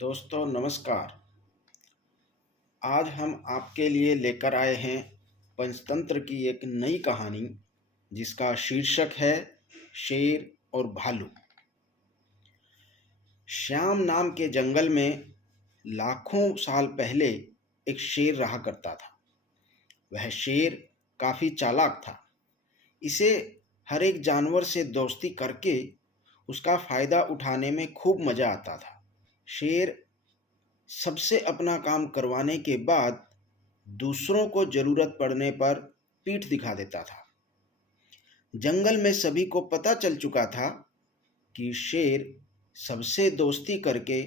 दोस्तों नमस्कार। आज हम आपके लिए लेकर आए हैं पंचतंत्र की एक नई कहानी जिसका शीर्षक है शेर और भालू। श्याम नाम के जंगल में लाखों साल पहले एक शेर रहा करता था। वह शेर काफी चालाक था। इसे हर एक जानवर से दोस्ती करके उसका फायदा उठाने में खूब मजा आता था। शेर सबसे अपना काम करवाने के बाद दूसरों को जरूरत पड़ने पर पीठ दिखा देता था। जंगल में सभी को पता चल चुका था कि शेर सबसे दोस्ती करके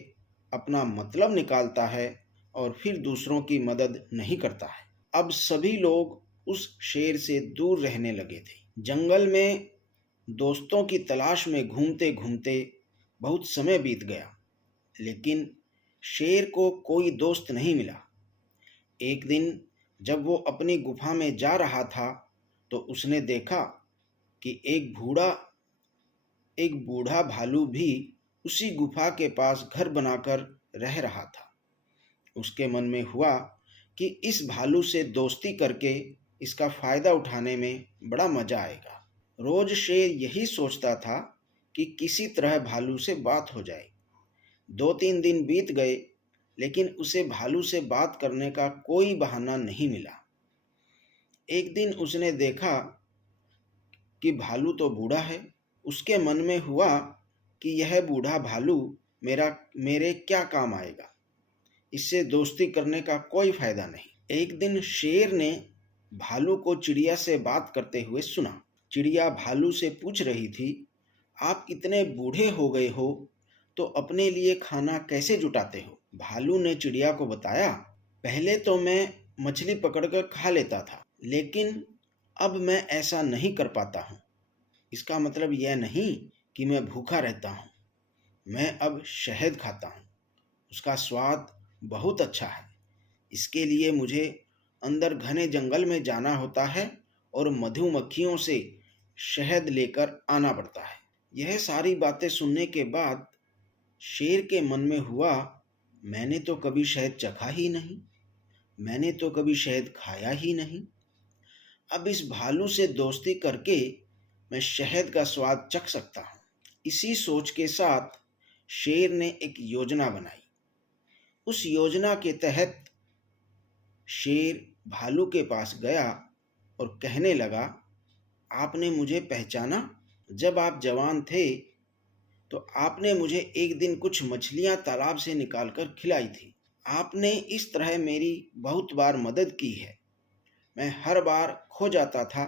अपना मतलब निकालता है और फिर दूसरों की मदद नहीं करता है। अब सभी लोग उस शेर से दूर रहने लगे थे। जंगल में दोस्तों की तलाश में घूमते घूमते बहुत समय बीत गया, लेकिन शेर को कोई दोस्त नहीं मिला। एक दिन जब वो अपनी गुफा में जा रहा था तो उसने देखा कि एक बूढ़ा भालू भी उसी गुफा के पास घर बनाकर रह रहा था। उसके मन में हुआ कि इस भालू से दोस्ती करके इसका फायदा उठाने में बड़ा मजा आएगा। रोज शेर यही सोचता था कि किसी तरह भालू से बात हो जाए। 2-3 दिन बीत गए, लेकिन उसे भालू से बात करने का कोई बहाना नहीं मिला। एक दिन उसने देखा कि भालू तो बूढ़ा है। उसके मन में हुआ कि यह बूढ़ा भालू मेरे क्या काम आएगा। इससे दोस्ती करने का कोई फायदा नहीं। एक दिन शेर ने भालू को चिड़िया से बात करते हुए सुना। चिड़िया भालू से पूछ रही थी, आप इतने बूढ़े हो गए हो तो अपने लिए खाना कैसे जुटाते हो? भालू ने चिड़िया को बताया, पहले तो मैं मछली पकड़कर खा लेता था, लेकिन अब मैं ऐसा नहीं कर पाता हूँ। इसका मतलब यह नहीं कि मैं भूखा रहता हूँ। मैं अब शहद खाता हूँ। उसका स्वाद बहुत अच्छा है। इसके लिए मुझे अंदर घने जंगल में जाना होता है और मधुमक्खियों से शहद लेकर आना पड़ता है। यह सारी बातें सुनने के बाद शेर के मन में हुआ, मैंने तो कभी शहद चखा ही नहीं, मैंने तो कभी शहद खाया ही नहीं। अब इस भालू से दोस्ती करके मैं शहद का स्वाद चख सकता हूँ। इसी सोच के साथ शेर ने एक योजना बनाई। उस योजना के तहत शेर भालू के पास गया और कहने लगा, आपने मुझे पहचाना? जब आप जवान थे तो आपने मुझे एक दिन कुछ मछलियां तालाब से निकालकर खिलाई थी। आपने इस तरह मेरी बहुत बार मदद की है। मैं हर बार खो जाता था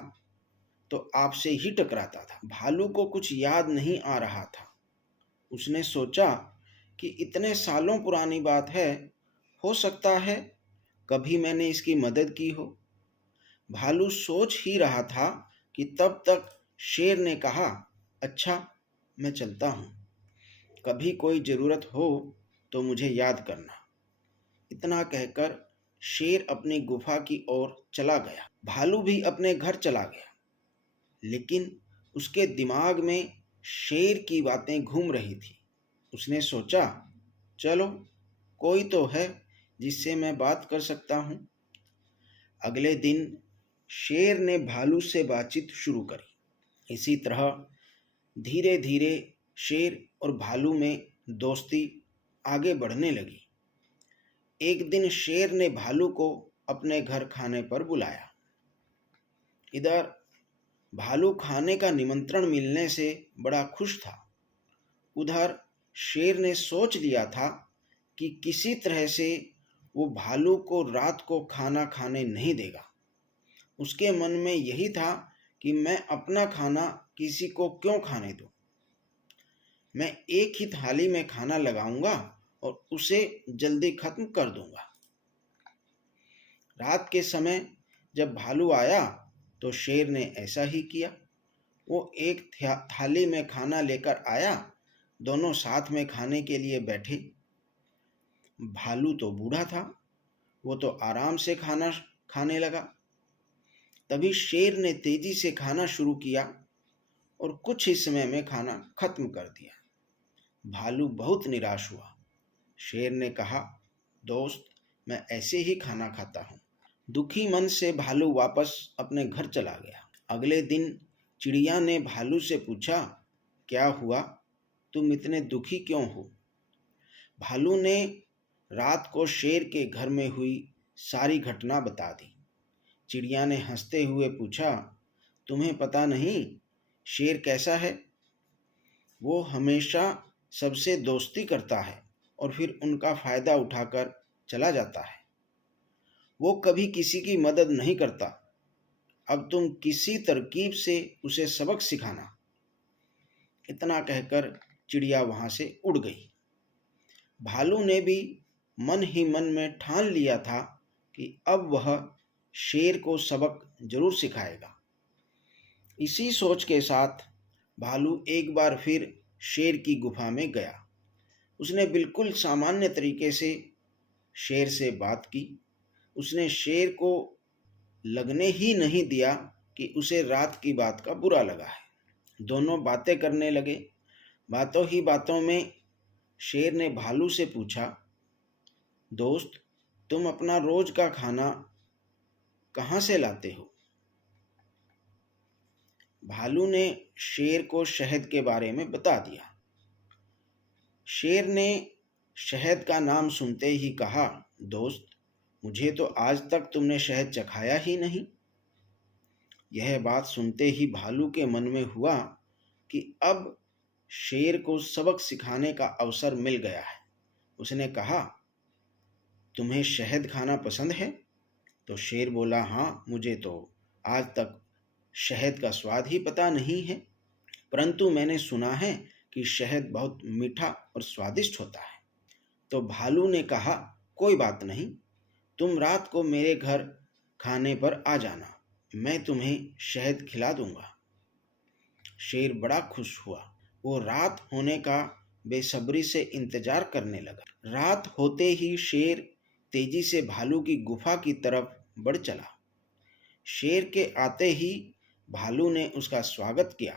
तो आपसे ही टकराता था। भालू को कुछ याद नहीं आ रहा था। उसने सोचा कि इतने सालों पुरानी बात है, हो सकता है कभी मैंने इसकी मदद की हो। भालू सोच ही रहा था कि तब तक शेर ने कहा, अच्छा मैं चलता हूँ, कभी कोई ज़रूरत हो तो मुझे याद करना। इतना कहकर शेर अपनी गुफा की ओर चला गया। भालू भी अपने घर चला गया, लेकिन उसके दिमाग में शेर की बातें घूम रही थी। उसने सोचा, चलो कोई तो है जिससे मैं बात कर सकता हूँ। अगले दिन शेर ने भालू से बातचीत शुरू करी। इसी तरह धीरे धीरे शेर और भालू में दोस्ती आगे बढ़ने लगी। एक दिन शेर ने भालू को अपने घर खाने पर बुलाया। इधर भालू खाने का निमंत्रण मिलने से बड़ा खुश था। उधर शेर ने सोच लिया था कि किसी तरह से वो भालू को रात को खाना खाने नहीं देगा। उसके मन में यही था कि मैं अपना खाना किसी को क्यों खाने दूं। मैं एक ही थाली में खाना लगाऊंगा और उसे जल्दी खत्म कर दूंगा। रात के समय जब भालू आया तो शेर ने ऐसा ही किया। वो एक थाली में खाना लेकर आया। दोनों साथ में खाने के लिए बैठे। भालू तो बूढ़ा था, वो तो आराम से खाना खाने लगा। तभी शेर ने तेजी से खाना शुरू किया और कुछ ही समय में खाना खत्म कर दिया। भालू बहुत निराश हुआ। शेर ने कहा, दोस्त, मैं ऐसे ही खाना खाता हूँ। दुखी मन से भालू वापस अपने घर चला गया। अगले दिन चिड़िया ने भालू से पूछा, क्या हुआ? तुम इतने दुखी क्यों हो? भालू ने रात को शेर के घर में हुई सारी घटना बता दी। चिड़िया ने हंसते हुए पूछा, तुम्हें पता नहीं शेर कैसा है? वो हमेशा सबसे दोस्ती करता है और फिर उनका फायदा उठाकर चला जाता है। वो कभी किसी की मदद नहीं करता। अब तुम किसी तरकीब से उसे सबक सिखाना। इतना कहकर चिड़िया वहां से उड़ गई। भालू ने भी मन ही मन में ठान लिया था कि अब वह शेर को सबक जरूर सिखाएगा। इसी सोच के साथ भालू एक बार फिर शेर की गुफा में गया। उसने बिल्कुल सामान्य तरीके से शेर से बात की। उसने शेर को लगने ही नहीं दिया कि उसे रात की बात का बुरा लगा है। दोनों बातें करने लगे। बातों ही बातों में शेर ने भालू से पूछा, दोस्त, तुम अपना रोज का खाना कहाँ से लाते हो? भालू ने शेर को शहद के बारे में बता दिया। शेर ने शहद का नाम सुनते ही कहा, दोस्त, मुझे तो आज तक तुमने शहद चखाया ही नहीं। यह बात सुनते ही भालू के मन में हुआ कि अब शेर को सबक सिखाने का अवसर मिल गया है। उसने कहा, तुम्हें शहद खाना पसंद है? तो शेर बोला, हाँ, मुझे तो आज तक शहद का स्वाद ही पता नहीं है, परंतु मैंने सुना है कि शहद बहुत मीठा और स्वादिष्ट होता है। तो भालू ने कहा, कोई बात नहीं, तुम रात को मेरे घर खाने पर आ जाना, मैं तुम्हें शहद खिला दूंगा। शेर बड़ा खुश हुआ। वो रात होने का बेसब्री से इंतजार करने लगा। रात होते ही शेर तेजी से भालू की गुफा की तरफ बढ़ चला। शेर के आते ही भालू ने उसका स्वागत किया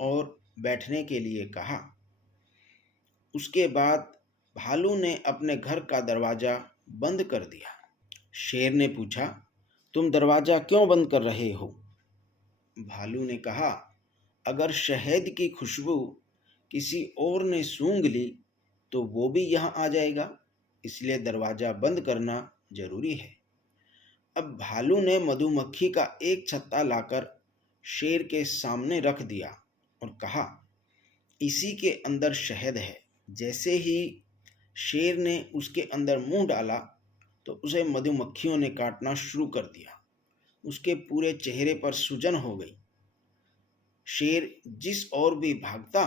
और बैठने के लिए कहा। उसके बाद भालू ने अपने घर का दरवाजा बंद कर दिया। शेर ने पूछा, तुम दरवाजा क्यों बंद कर रहे हो? भालू ने कहा, अगर शहद की खुशबू किसी और ने सूंघ ली तो वो भी यहाँ आ जाएगा, इसलिए दरवाजा बंद करना जरूरी है। अब भालू ने मधुमक्खी का एक छत्ता लाकर शेर के सामने रख दिया और कहा, इसी के अंदर शहद है। जैसे ही शेर ने उसके अंदर मुंह डाला तो उसे मधुमक्खियों ने काटना शुरू कर दिया। उसके पूरे चेहरे पर सूजन हो गई। शेर जिस ओर भी भागता,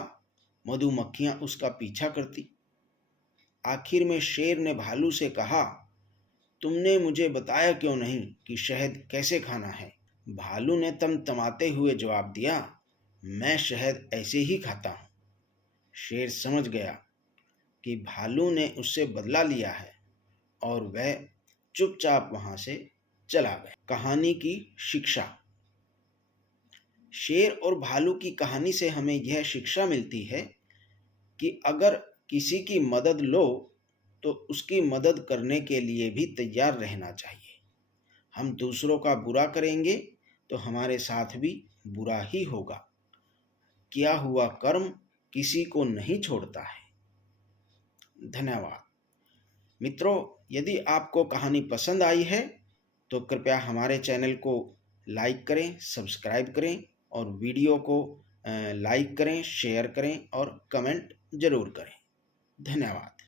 मधुमक्खियां उसका पीछा करती। आखिर में शेर ने भालू से कहा, तुमने मुझे बताया क्यों नहीं कि शहद कैसे खाना है? भालू ने तमतमाते हुए जवाब दिया, मैं शहद ऐसे ही खाता हूँ। शेर समझ गया कि भालू ने उससे बदला लिया है और वह चुपचाप वहां से चला गया। कहानी की शिक्षा। शेर और भालू की कहानी से हमें यह शिक्षा मिलती है कि अगर किसी की मदद लो तो उसकी मदद करने के लिए भी तैयार रहना चाहिए। हम दूसरों का बुरा करेंगे तो हमारे साथ भी बुरा ही होगा। किया हुआ कर्म किसी को नहीं छोड़ता है। धन्यवाद। मित्रों, यदि आपको कहानी पसंद आई है तो कृपया हमारे चैनल को लाइक करें, सब्सक्राइब करें और वीडियो को लाइक करें, शेयर करें और कमेंट जरूर करें। धन्यवाद।